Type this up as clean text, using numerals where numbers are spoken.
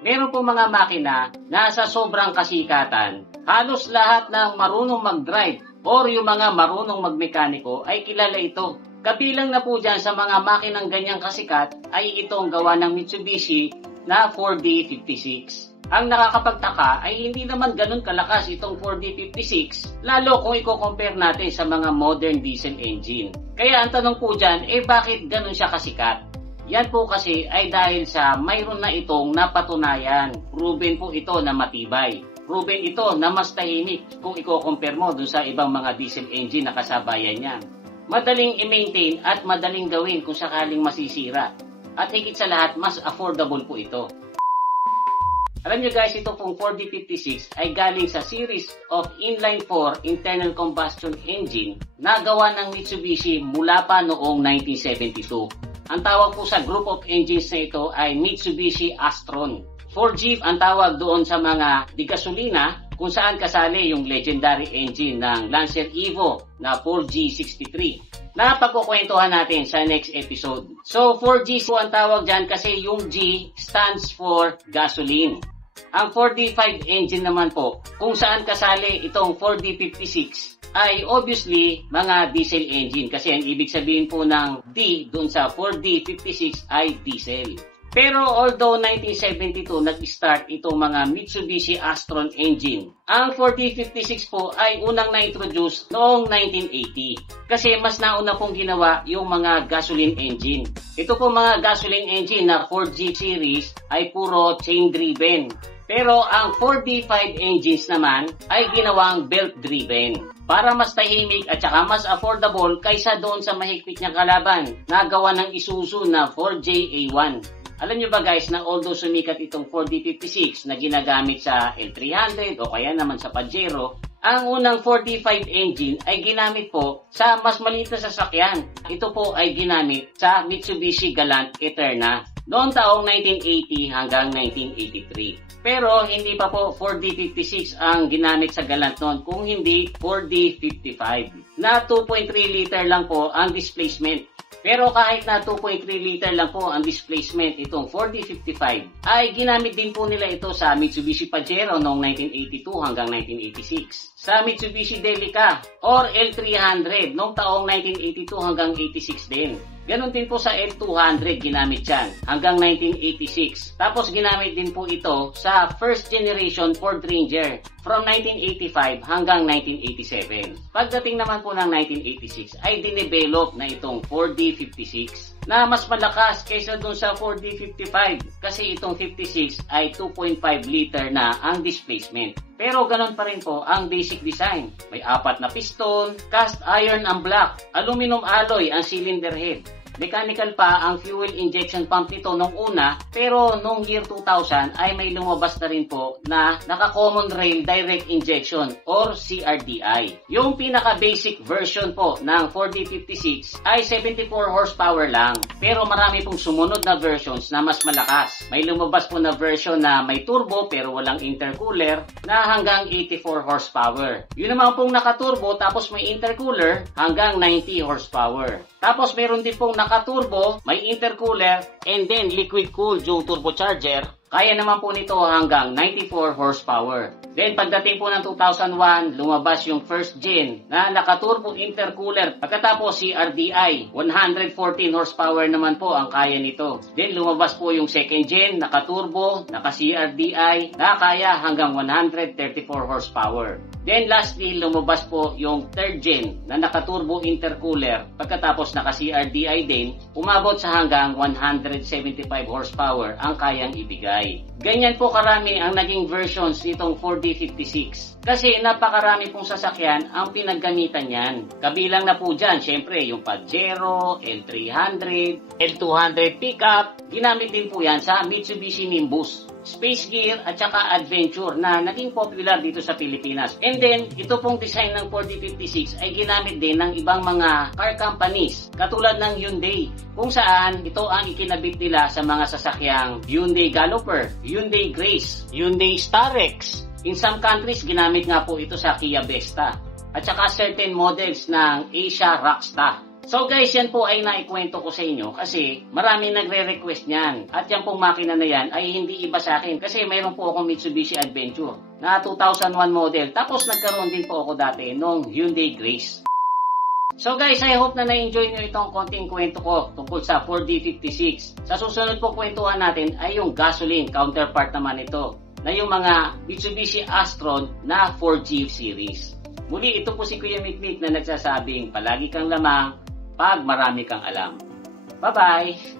Meron po mga makina na sa sobrang kasikatan, halos lahat ng marunong mag-drive or yung mga marunong magmekaniko ay kilala ito. Kabilang na po dyan sa mga makinang ganyang kasikat ay itong gawa ng Mitsubishi na 4D56. Ang nakakapagtaka ay hindi naman ganun kalakas itong 4D56, lalo kung i-compare natin sa mga modern diesel engine. Kaya ang tanong po dyan, bakit ganun siya kasikat? Yan po kasi ay dahil sa mayroon na itong napatunayan. Proven po ito na matibay. Proven ito na mas tahimik kung i-compare mo dun sa ibang mga diesel engine na kasabayan niya. Madaling i-maintain at madaling gawin kung sakaling masisira. At higit sa lahat, mas affordable po ito. Alam nyo guys, ito pong 4D56 ay galing sa series of inline-4 internal combustion engine na gawa ng Mitsubishi mula pa noong 1972. Ang tawag po sa group of engines na ito ay Mitsubishi Astron. 4G ang tawag doon sa mga di-gasolina kung saan kasali yung legendary engine ng Lancer Evo na 4G63 na pagkukwentuhan natin sa next episode. So 4G po ang tawag dyan kasi yung G stands for gasoline. Ang 4D5 engine naman po, kung saan kasali itong 4D56 ay obviously mga diesel engine kasi ang ibig sabihin po ng D dun sa 4D56 ay diesel. Pero although 1972 nag-start itong mga Mitsubishi Astron engine, ang 4D56 po ay unang na-introduce noong 1980 kasi mas nauna pong ginawa yung mga gasoline engine. Ito po mga gasoline engine na 4G series ay puro chain-driven. Pero ang 4D5 engines naman ay ginawang belt-driven para mas tahimik at saka mas affordable kaysa doon sa mahigpit niyang kalaban na gawa ng Isuzu na 4JA1. Alam nyo ba guys na although sumikat itong 4D56 na ginagamit sa L300 o kaya naman sa Pajero, ang unang 4D5 engine ay ginamit po sa mas maliit na sasakyan. Ito po ay ginamit sa Mitsubishi Galant Eterna noong taong 1980 hanggang 1983. Pero hindi pa po 4D56 ang ginamit sa Galant noon kung hindi 4D55 na 2.3 liter lang po ang displacement. Pero kahit na 2.3 liter lang po ang displacement itong 4D55 ay ginamit din po nila ito sa Mitsubishi Pajero noong 1982 hanggang 1986. Sa Mitsubishi Delica or L300 noong taong 1982 hanggang 86 din. Ganon din po sa L200 ginamit yan hanggang 1986. Tapos ginamit din po ito sa first generation Ford Ranger from 1985 hanggang 1987. Pagdating naman po ng 1986 ay dinevelop na itong 4D56 na mas malakas kaysa dun sa 4D55 kasi itong 56 ay 2.5 liter na ang displacement. Pero ganon pa rin po ang basic design. May 4 na piston, cast iron ang block, aluminum alloy ang cylinder head. Mechanical pa ang fuel injection pump nito nung una, pero nung year 2000 ay may lumabas na rin po na naka-common rail direct injection or CRDI. Yung pinaka-basic version po ng 4D56 ay 74 horsepower lang, pero marami pong sumunod na versions na mas malakas. May lumabas po na version na may turbo pero walang intercooler na hanggang 84 horsepower. Yun naman pong naka-turbo tapos may intercooler hanggang 90 horsepower. Tapos meron din pong naka-turbo, may intercooler, and then liquid-cooled yung turbocharger. Kaya naman po nito hanggang 94 horsepower. Then pagdating po ng 2001, lumabas yung first gen na naka-turbo intercooler. Pagkatapos si RDI, 114 horsepower naman po ang kaya nito. Then lumabas po yung second gen, naka-turbo, naka-CRDI, na kaya hanggang 134 horsepower. Then lastly, lumabas po yung third gen na naka-turbo intercooler. Pagkatapos naka-CRDI din, umabot sa hanggang 175 horsepower ang kayang ibigay. Ganyan po karami ang naging versions nitong 4D56. Kasi napakarami pong sasakyan ang pinaggamitan yan. Kabilang na po dyan, syempre, yung Pajero, L300, L200 pickup. Ginamit din po yan sa Mitsubishi Nimbus, Space Gear at saka Adventure na naging popular dito sa Pilipinas. And then, ito pong design ng 4D56 ay ginamit din ng ibang mga car companies katulad ng Hyundai, kung saan ito ang ikinabit nila sa mga sasakyang Hyundai Galloper, Hyundai Grace, Hyundai Starex. In some countries, ginamit nga po ito sa Kia Vesta at saka certain models ng Asia Rockstar. So guys, yan po ay naikwento ko sa inyo kasi maraming nagre-request niyan. At yan pong makina na yan ay hindi iba sa akin kasi mayroon po akong Mitsubishi Adventure na 2001 model. Tapos nagkaroon din po ako dati nung Hyundai Grace. So guys, I hope na na-enjoy nyo itong konting kwento ko tungkol sa Ford D56. Sa susunod po kwentuhan natin ay yung gasoline counterpart naman ito na yung mga Mitsubishi Astron na 4G series. Muli, ito po si Kuya Mikmik na nagsasabing palagi kang lamang pag marami kang alam. Bye-bye!